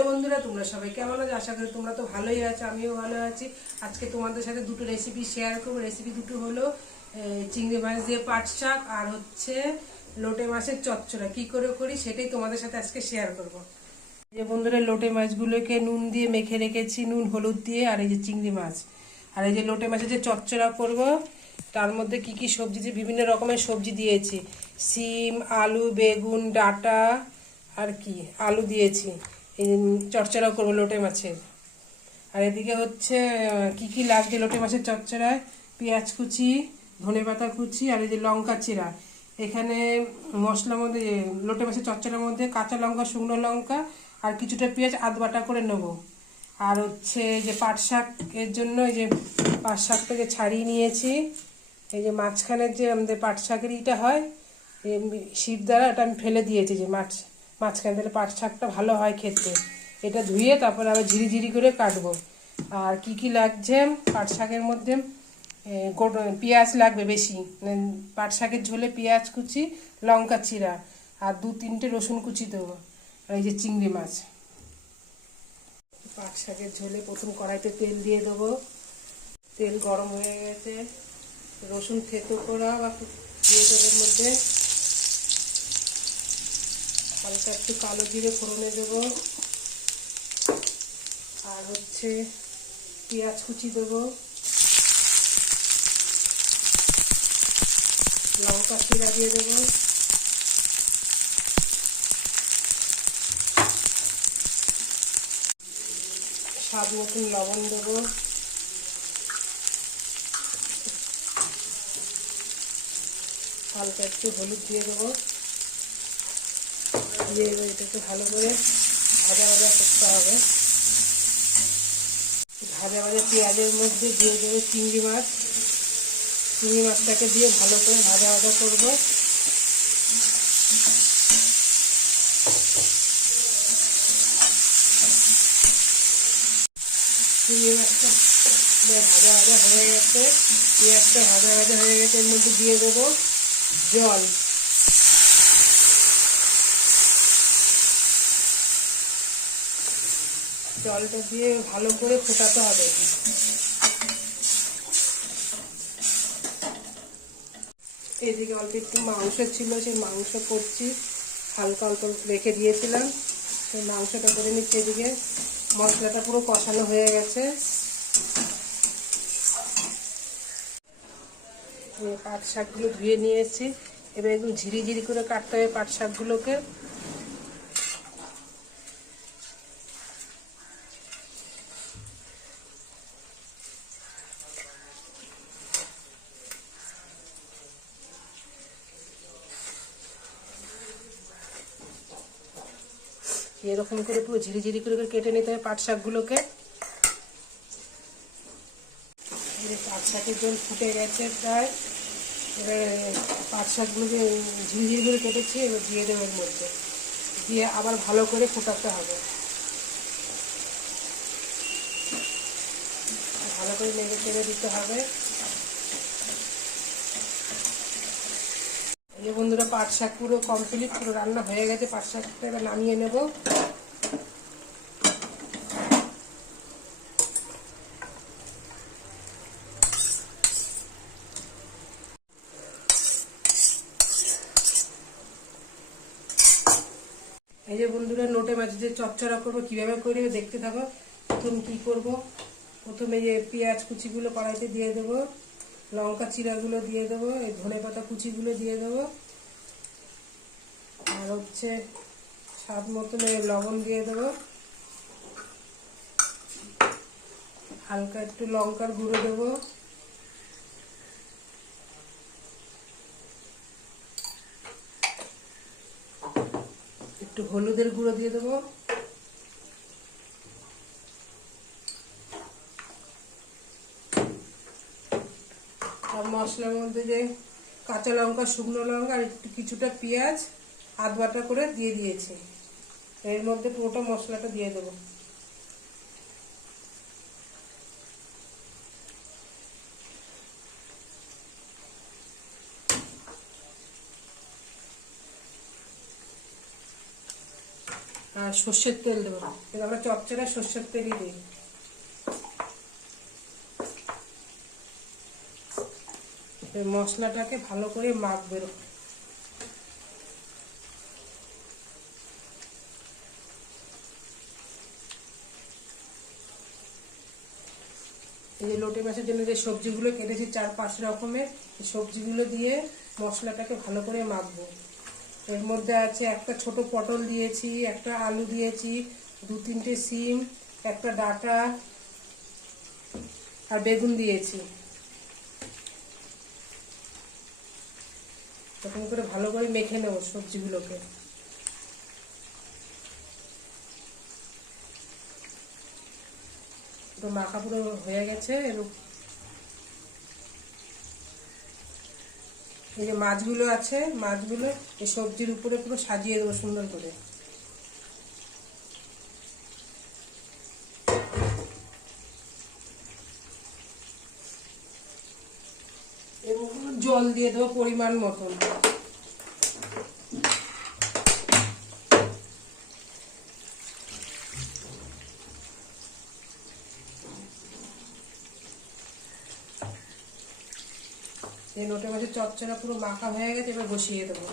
Hello বন্ধুরা, তোমরা সবাই কেমন আছো? আশা করি তোমরা তো ভালোই আছো, আমিও ভালো আছি। আজকে তোমাদের সাথে দুটো রেসিপি শেয়ার করব। রেসিপি দুটো হলো চিংড়ি মাছ দিয়ে পাট শাক আর হচ্ছে লোটে মাছের চচ্চড়া। কি করে করি সেটাই তোমাদের সাথে আজকে শেয়ার করব। যে বন্ধুরা, লোটে মাছগুলোকে নুন দিয়ে মেখে রেখেছি, নুন, হলুদ দিয়ে আর এই যে চিংড়ি মাছ। আর এই যে লোটে মাছের যে চচ্চড়া করব, তার মধ্যে কি কি সবজি দিয়ে, বিভিন্ন রকমের সবজি দিয়েছি। সিম, আলু, বেগুন, ডাটা আর কি, আলু দিয়েছি। এই যে চচ্চড়া করব, লোটে মাছের। আর এদিকে হচ্ছে কি কি লাগবে লোটে মাছের চচ্চড়ায়? পেঁয়াজ কুচি, ধনে পাতা কুচি, আর এই যে লঙ্কা চিরা। এখানে মশলার মধ্যে, লোটে মাছের চচ্চড়ার মধ্যে কাঁচা লঙ্কা, শুকনো লঙ্কা, আর কিছুটা পেঁয়াজ, আধ বাটা করে নেব। আর হচ্ছে যে পাট শাক, এর জন্য এই যে পাট শাকটাকে ছাড়িয়ে নিয়েছি। এই যে মাঝখানের যে আমাদের পাট শাকের ইটা হয়, এই শিপ দ্বারা এটা আমি ফেলে দিয়েছি যে মাছ মাঝখানে তাহলে পাট শাকটা ভালো হয় খেতে। এটা ধুয়ে তারপরে আবার ঝিরি ঝিরি করে কাটবো। আর কি কি লাগছে পাট শাকের মধ্যে? পেঁয়াজ লাগবে বেশি। মানে পাট শাকের ঝোলে পেঁয়াজ কুচি, লঙ্কা চিরা আর দু তিনটে রসুন কুচি দেবো। আর এই যে চিংড়ি মাছ। পাট শাকের ঝোলে প্রথম কড়াইতে তেল দিয়ে দেবো। তেল গরম হয়ে গেছে। রসুন থেতো করা বা মধ্যে। হালকা একটু কালো জিরে ফোড়নে দেবো। আর হচ্ছে পেঁয়াজ কুচি দেবো। লঙ্কা চিরা দিয়ে দেবো। স্বাদ মতন লবণ দেবো। হালকা একটু হলুদ দিয়ে দেবো। দিয়ে এবার এটাকে ভালো করে ভাজা ভাজা করতে হবে। ভাজা ভাজা পেঁয়াজের মধ্যে দিয়ে দেবো চিংড়ি মাছ। চিংড়ি মাছটাকে দিয়ে ভালো করে ভাজা ভাজা করব। চিংড়ি মাছটা ভাজা ভাজা হয়ে গেছে। পেঁয়াজটা ভাজা ভাজা হয়ে গেছে, এর মধ্যে দিয়ে দেবো জল। জলটা দিয়ে ভালো করে ফোটাতে হবে। এদিকে অল্প একটু মাংস ছিল, সেই মাংস করছি। হালকা অল্প রেখে দিয়েছিলাম। সেই মাংসটা করে নিচ্ছি এদিকে। মশলাটা পুরো কষানো হয়ে গেছে। পাট শাকগুলো ধুয়ে নিয়ে এসেছি এবার একটু ঝিরি ঝিরি করে কাটতে হবে পাট শাকগুলোকে। এরকম করে পুরো ঝিরি করে কেটে নিতে হবে পাট শাকগুলোকে পাট শাকের জল ফুটে গেছে প্রায়। এবার পাট শাকগুলোকে ঝিরি ঝিরি করে কেটেছি, এবার দিয়ে দেবো এর মধ্যে। দিয়ে আবার ভালো করে ফোটাতে হবে। ভালো করে নেড়ে চেড়ে দিতে হবে। যে বন্ধুরা পাট শাক পুরো কমপ্লিট পুরো রান্না হয়ে গেছে, পাট শাকটা এবার নামিয়ে নেব। এই যে বন্ধুরা নোটে মাঝে যে চচ্চড়া করব, কীভাবে করবে দেখতে থাকো। প্রথম কি করব? প্রথমে যে পেঁয়াজ কুচিগুলো কড়াইতে দিয়ে দেবো। লঙ্কা চিরাগুলো দিয়ে দেবো, এই ধনে পাতা কুচিগুলো দিয়ে দেবো। আর হচ্ছে স্বাদ মতন লবণ দিয়ে দেবো। হালকা একটু লঙ্কার গুঁড়ো দেবো। একটু হলুদের গুঁড়ো দিয়ে দেবো। মশলার মধ্যে যে কাঁচা লঙ্কা, শুকনো লঙ্কা আর একটু কিছুটা পেঁয়াজ আধ বাটা করে দিয়ে দিয়েছি। এর মধ্যে পুরোটা মশলাটা দিয়ে দেবো। আর সর্ষের তেল দেবো। আমরা চচ্চড়া সর্ষের তেলই দিই। মশলাটাকে ভালো করে মাখবে এই যে লোটে মাছের জন্য যে সবজিগুলো কেটেছি, চার পাঁচ রকমের সবজিগুলো দিয়ে মশলাটাকে ভালো করে মাখবো। এর মধ্যে আছে একটা ছোট পটল দিয়েছি, একটা আলু দিয়েছি, দু তিনটে সিম, একটা ডাটা আর বেগুন দিয়েছি। তখন করে ভালো করে মেখে নেব সবজিগুলোকে। তো মাখা পুরো হয়ে গেছে এই যে মাছগুলো আছে, মাছগুলো এই সবজির উপরে পুরো সাজিয়ে দেবো সুন্দর করে। জল দিয়ে দেবো পরিমাণ মতন। এই লোটে মাছের চচ্চড়া পুরো মাখা হয়ে গেছে, এবার বসিয়ে দেবো।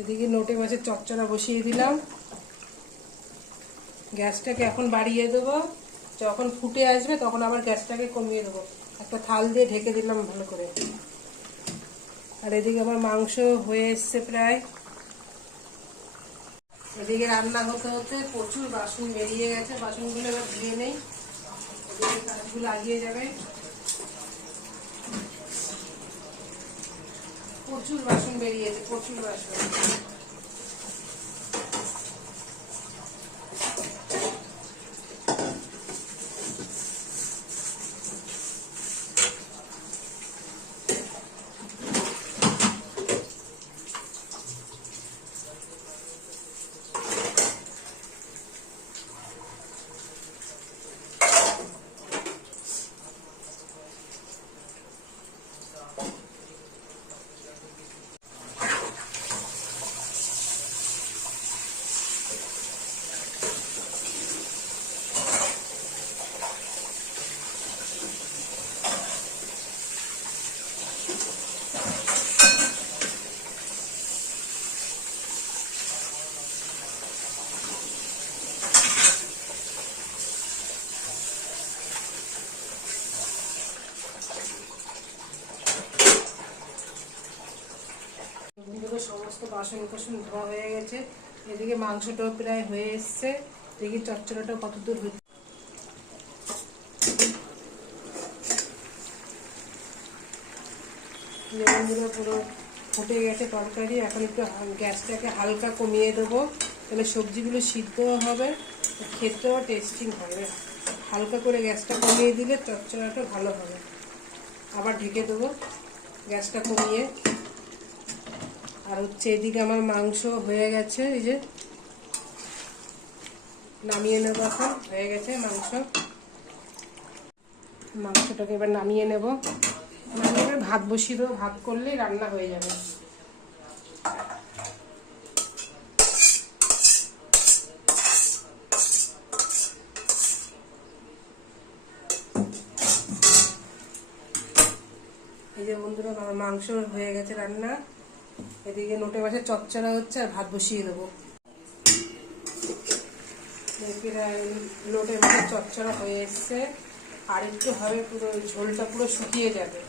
এদিকে নোটে মাছের চচ্চড়া বসিয়ে দিলাম। গ্যাসটাকে এখন বাড়িয়ে দেবো। যখন ফুটে আসবে, তখন আবার গ্যাসটাকে কমিয়ে দেবো। একটা থাল দিয়ে ঢেকে দিলাম ভালো করে। আর এদিকে আমার মাংস হয়ে এসছে প্রায়। এদিকে রান্না হতে হতে প্রচুর বাসন বেরিয়ে গেছে। বাসনগুলো এবার ধুয়ে নেই। কাজগুলো আগিয়ে যাবে। প্রচুর বাসন বেরিয়েছে, প্রচুর বাসন এদিকে সমস্ত বাসন কোসন ধোয়া হয়ে গেছে। এদিকে মাংসটাও প্রায় হয়ে এসছে। দেখি চচ্চড়াটা কত দূর হচ্ছে। লেবুগুলো পুরো ফুটে গেছে তরকারি। এখন একটু গ্যাসটাকে হালকা কমিয়ে দেবো। তাহলে সবজিগুলো সিদ্ধ হবে। খেতেও টেস্টিং হবে। হালকা করে গ্যাসটা কমিয়ে দিলে চচ্চড়াটা ভালো হবে। আবার ঢেকে দেবো। গ্যাসটা কমিয়ে আর হচ্ছে এদিকে আমার মাংস হয়ে গেছে, এই যে নামিয়ে নেব এখন, হয়ে গেছে মাংস। মাংসটাকে এবার নামিয়ে নেব। নামিয়ে ভাত বসিয়ে দেবো, ভাত করলেই রান্না হয়ে যাবে। এই যে বন্ধুরা, আমার মাংস হয়ে গেছে রান্না। এদিকে নোটে মাছের চচ্চড়া হচ্ছে আর ভাত বসিয়ে দেবো। লোটে মাছের চচ্চড়া হয়ে এসছে। আর একটু হবে পুরো ঝোলটা পুরো শুকিয়ে যাবে।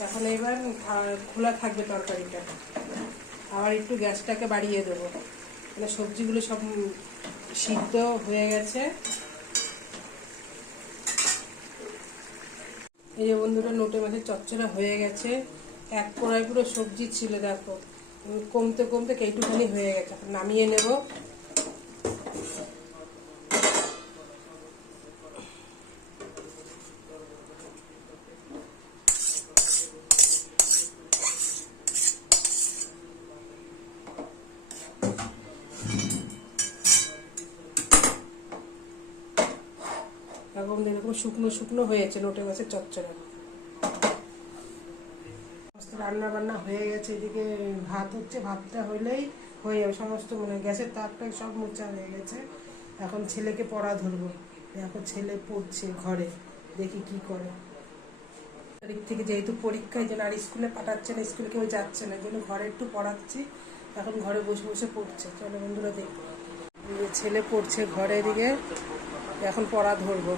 তখন এবার খোলা থাকবে তরকারিটা। আবার একটু গ্যাসটাকে বাড়িয়ে দেবো। মানে সবজিগুলো সব সিদ্ধ হয়ে গেছে। এই যে বন্ধুরা নোটে মাছের চচ্চড়া হয়ে গেছে। এক কড়াই পুরো সবজি ছিল, দেখো। কমতে কমতে এইটুখানি হয়ে গেছে। নামিয়ে নেব। এরকম শুকনো শুকনো হয়েছে লোটে মাছের চচ্চড়া। রান্না বান্না হয়ে গেছে, এদিকে ভাত হচ্ছে, ভাতটা হলেই হয়ে যাবে। সমস্ত মানে গ্যাসের তাপটা সব মোচা হয়ে গেছে। এখন ছেলেকে পড়া ধরবো। এখন ছেলে পড়ছে ঘরে, দেখি কি করে। তারিখ থেকে যেহেতু পরীক্ষা জন্য আর স্কুলে পাঠাচ্ছে না, স্কুলে কেউ যাচ্ছে না, এই জন্য ঘরে একটু পড়াচ্ছি। এখন ঘরে বসে বসে পড়ছে। চলো বন্ধুরা দেখব ছেলে পড়ছে ঘরে, এদিকে এখন পড়া ধরবো।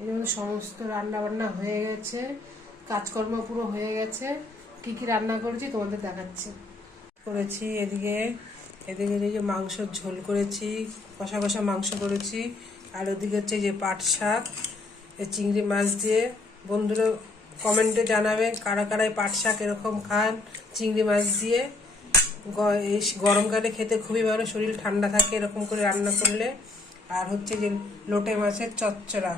এই জন্য সমস্ত রান্না বান্না হয়ে গেছে। কাজকর্ম পুরো হয়ে গেছে। কি কি রান্না করেছি তোমাদের দেখাচ্ছি। করেছি এদিকে এদিকে যে মাংসর ঝোল করেছি, কষা কষা মাংস করেছি, আর ওদিকে হচ্ছে যে পাট শাক চিংড়ি মাছ দিয়ে। বন্ধুরা কমেন্টে জানাবে কারা কারাই পাট শাক এরকম খান, চিংড়ি মাছ দিয়ে। এই গরমকালে খেতে খুবই ভালো, শরীর ঠান্ডা থাকে এরকম করে রান্না করলে। আর হচ্ছে যে লোটে মাছের চচ্চড়া।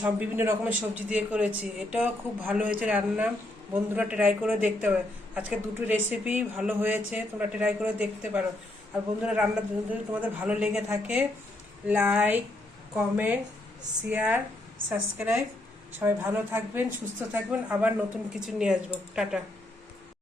সব বিভিন্ন রকমের সবজি দিয়ে করেছি। এটাও খুব ভালো হয়েছে রান্না। বন্ধুরা ট্রাই করে দেখতে হবে। আজকে দুটো রেসিপি ভালো হয়েছে, তোমরা ট্রাই করে দেখতে পারো। আর বন্ধুরা, রান্না তোমাদের ভালো লেগে থাকে লাইক কমেন্ট শেয়ার সাবস্ক্রাইব সবাই ভালো থাকবেন, সুস্থ থাকবেন। আবার নতুন কিছু নিয়ে আসব। টাটা।